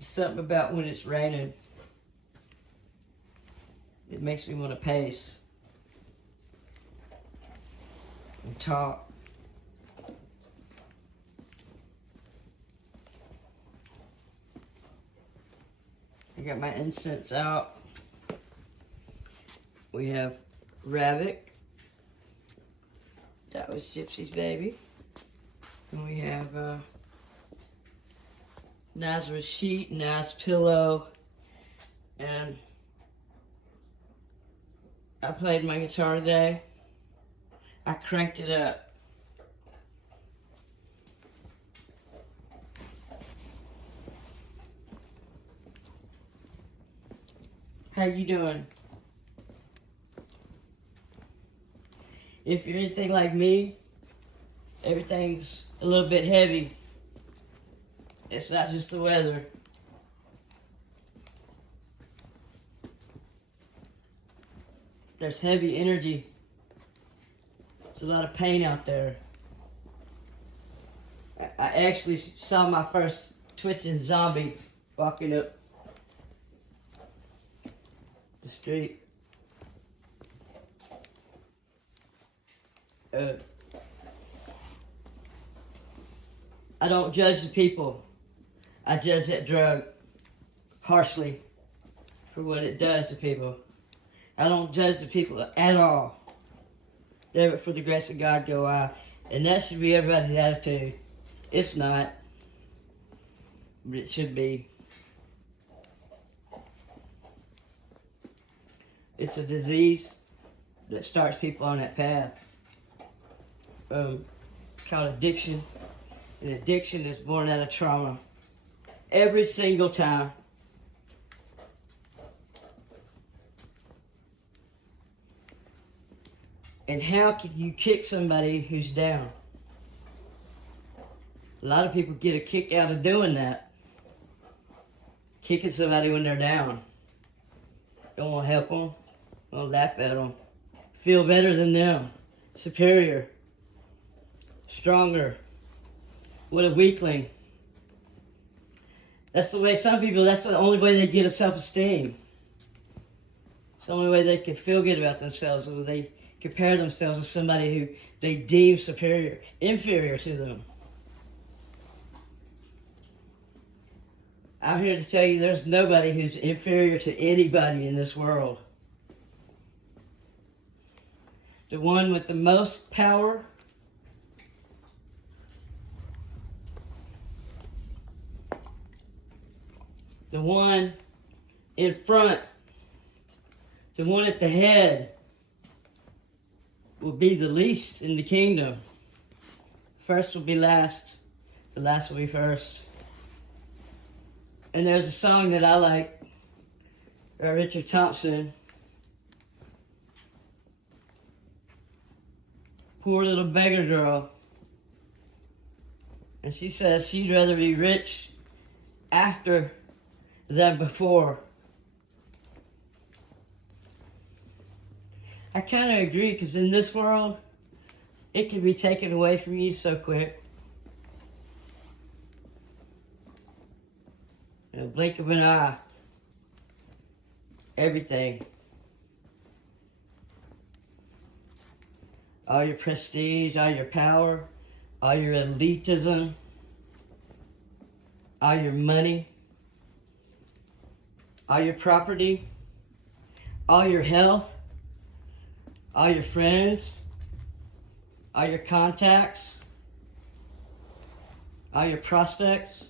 Something about when it's raining. It makes me want to pace and talk. I got my incense out. We have Rabbit. That was Gypsy's baby. And we have Nazareth sheet, nice pillow, and I played my guitar today. I cranked it up. How you doing? If you're anything like me, everything's a little bit heavy. It's not just the weather. There's heavy energy. There's a lot of pain out there. I actually saw my first twitching zombie walking up the street. I don't judge the people. I judge that drug harshly for what it does to people. I don't judge the people at all. Never for the grace of God go I. And that should be everybody's attitude. It's not, but it should be. It's a disease that starts people on that path. Called addiction. And addiction is born out of trauma. Every single time. And how can you kick somebody who's down? A lot of people get a kick out of doing that. Kicking somebody when they're down. Don't want to help them. Don't laugh at them. Feel better than them. Superior. Stronger. What a weakling. That's the way some people, that's the only way they get a self-esteem. It's the only way they can feel good about themselves, when they compare themselves to somebody who they deem superior, inferior to them. I'm here to tell you there's nobody who's inferior to anybody in this world. The one with the most power the one in front, the one at the head, will be the least in the kingdom. First will be last, the last will be first. And there's a song that I like by Richard Thompson. Poor little beggar girl. And she says she'd rather be rich after than before. I kind of agree, because in this world, it can be taken away from you so quick. In a blink of an eye. Everything. All your prestige, all your power, all your elitism, all your money, all your property, all your health, all your friends, all your contacts, all your prospects.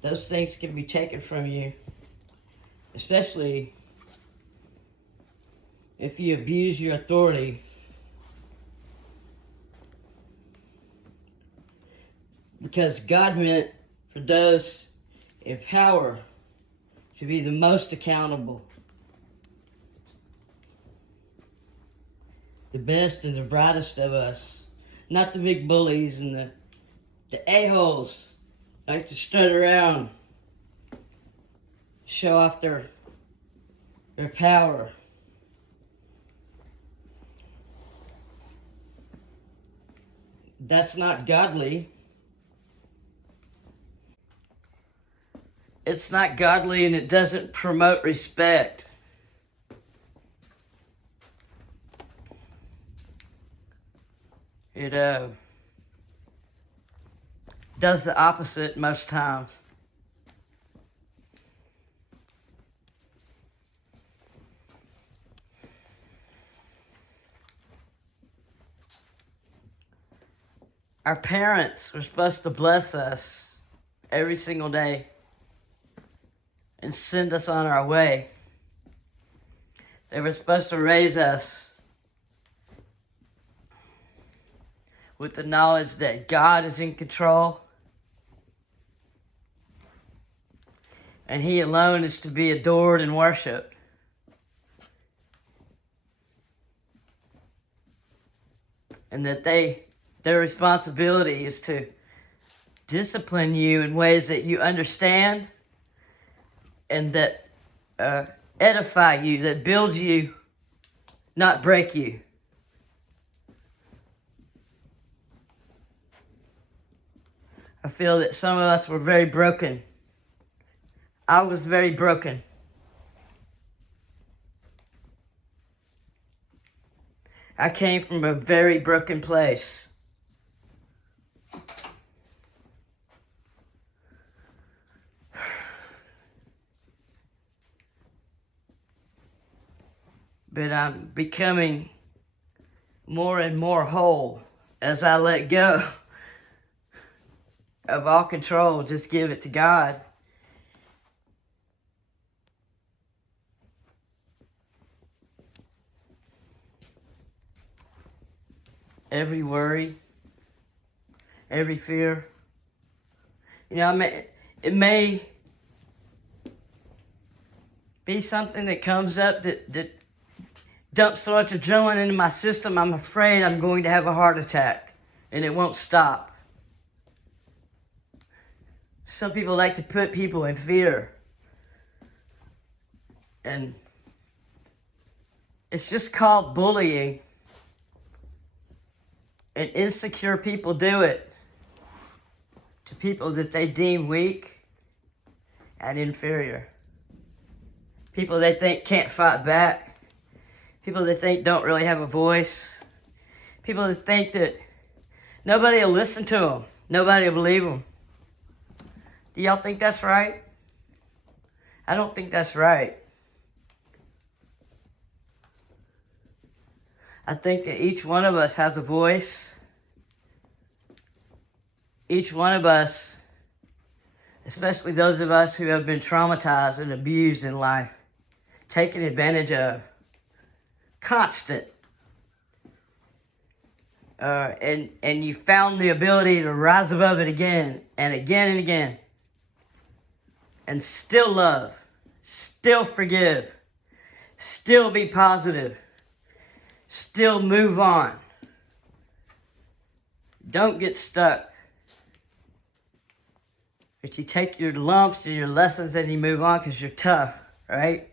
Those things can be taken from you, especially if you abuse your authority. Because God meant for those in power to be the most accountable. The best and the brightest of us. Not the big bullies and the a-holes like to strut around, show off their power. That's not godly. It's not godly, and it doesn't promote respect. It does the opposite most times. Our parents were supposed to bless us every single day and send us on our way. They were supposed to raise us with the knowledge that God is in control and He alone is to be adored and worshiped. And that their responsibility is to discipline you in ways that you understand and that edify you, that build you, not break you. I feel that some of us were very broken. I was very broken. I came from a very broken place. But I'm becoming more and more whole as I let go of all control. Just give it to God. Every worry, every fear. You know, it may be something that comes up that dumps so much adrenaline into my system, I'm afraid I'm going to have a heart attack, and it won't stop. Some people like to put people in fear, and it's just called bullying, and insecure people do it to people that they deem weak and inferior. People they think can't fight back. People that think don't really have a voice. People that think that nobody will listen to them. Nobody will believe them. Do y'all think that's right? I don't think that's right. I think that each one of us has a voice. Each one of us, especially those of us who have been traumatized and abused in life, taken advantage of, constant. And you found the ability to rise above it again and again and again. And still love, still forgive, still be positive, still move on. Don't get stuck. But you take your lumps and your lessons and you move on because you're tough, right?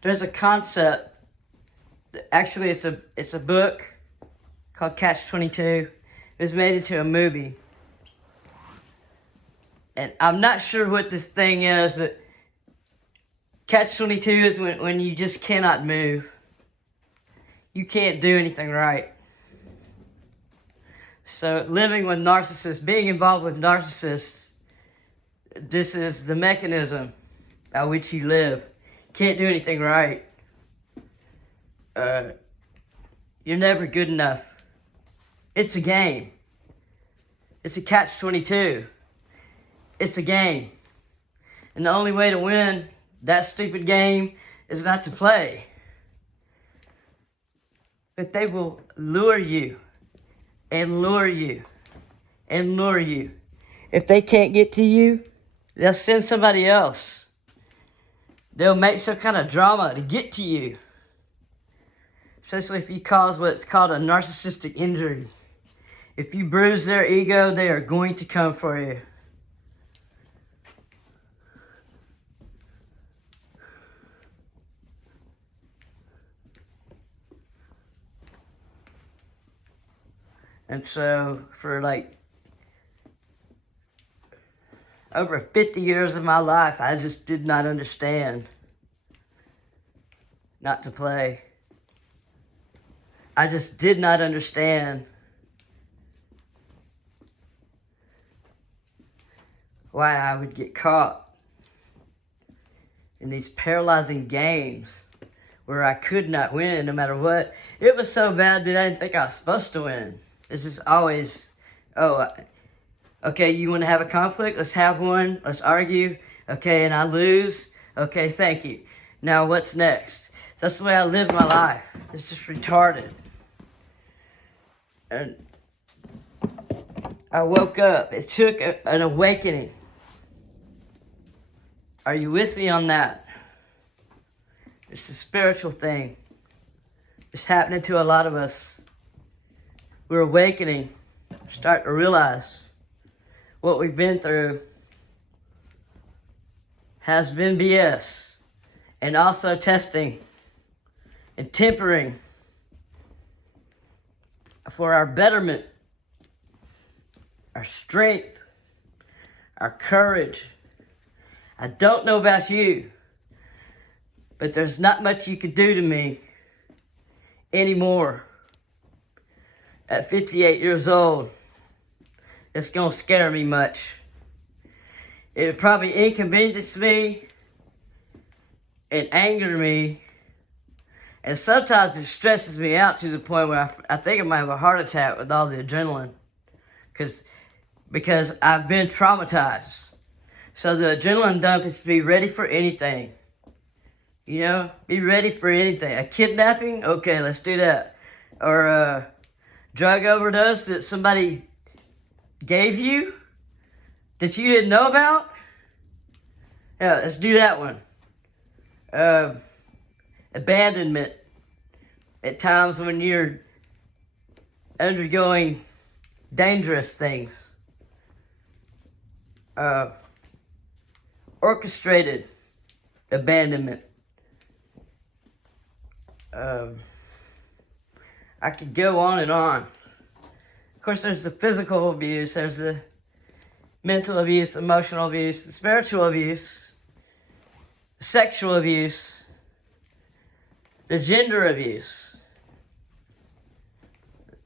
There's a concept, actually it's a book called Catch-22. It was made into a movie. And I'm not sure what this thing is, but Catch-22 is when you just cannot move. You can't do anything right. So living with narcissists, being involved with narcissists, this is the mechanism by which you live. Can't do anything right. You're never good enough. It's a game. It's a catch-22. It's a game. And the only way to win that stupid game is not to play. But they will lure you and lure you and lure you. If they can't get to you, they'll send somebody else. They'll make some kind of drama to get to you. Especially if you cause what's called a narcissistic injury. If you bruise their ego, they are going to come for you. And so for like over 50 years of my life, I just did not understand not to play. I just did not understand why I would get caught in these paralyzing games where I could not win no matter what. It was so bad that I didn't think I was supposed to win. It's just always, okay, you want to have a conflict? Let's have one. Let's argue. Okay, and I lose. Okay, thank you. Now what's next? That's the way I live my life. It's just retarded. And I woke up. It took an awakening. Are you with me on that? It's a spiritual thing. It's happening to a lot of us. We're awakening. Starting to realize what we've been through has been BS. And also testing and tempering for our betterment, our strength, our courage. I don't know about you, but there's not much you can do to me anymore at 58 years old. It's gonna scare me much. It would probably inconvenience me and anger me, and sometimes it stresses me out to the point where I think I might have a heart attack with all the adrenaline, because I've been traumatized. So the adrenaline dump is to be ready for anything. You know, be ready for anything. A kidnapping? Okay, let's do that. Or a drug overdose that somebody gave you that you didn't know about? Yeah, let's do that one. Abandonment at times when you're undergoing dangerous things. Orchestrated abandonment. I could go on and on. Of course, there's the physical abuse, there's the mental abuse, emotional abuse, the spiritual abuse, the sexual abuse, the gender abuse,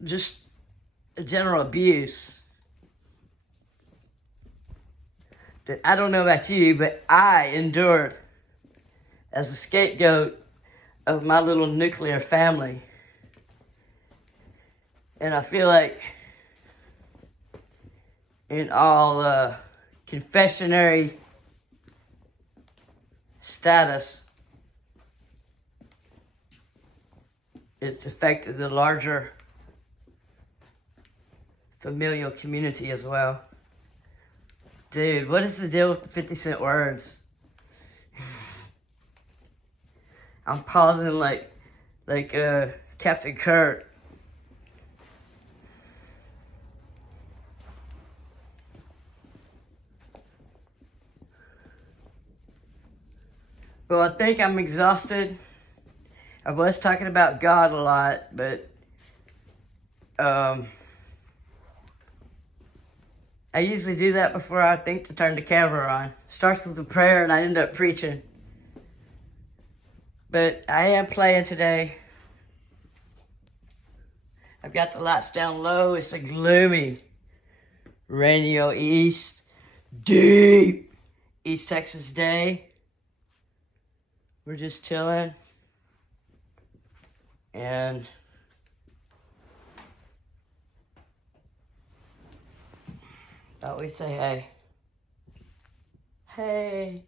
just general abuse. That I don't know about you, but I endured as a scapegoat of my little nuclear family. And I feel like in all confessionary status, it's affected the larger familial community as well. Dude, what is the deal with the 50-cent words? I'm pausing like Captain Kirk. Well, I think I'm exhausted. I was talking about God a lot, but I usually do that before I think to turn the camera on. Starts with a prayer and I end up preaching. But I am playing today. I've got the lights down low. It's a gloomy, rainy deep East Texas day. We're just chilling. And thought we'd say hey. Hey.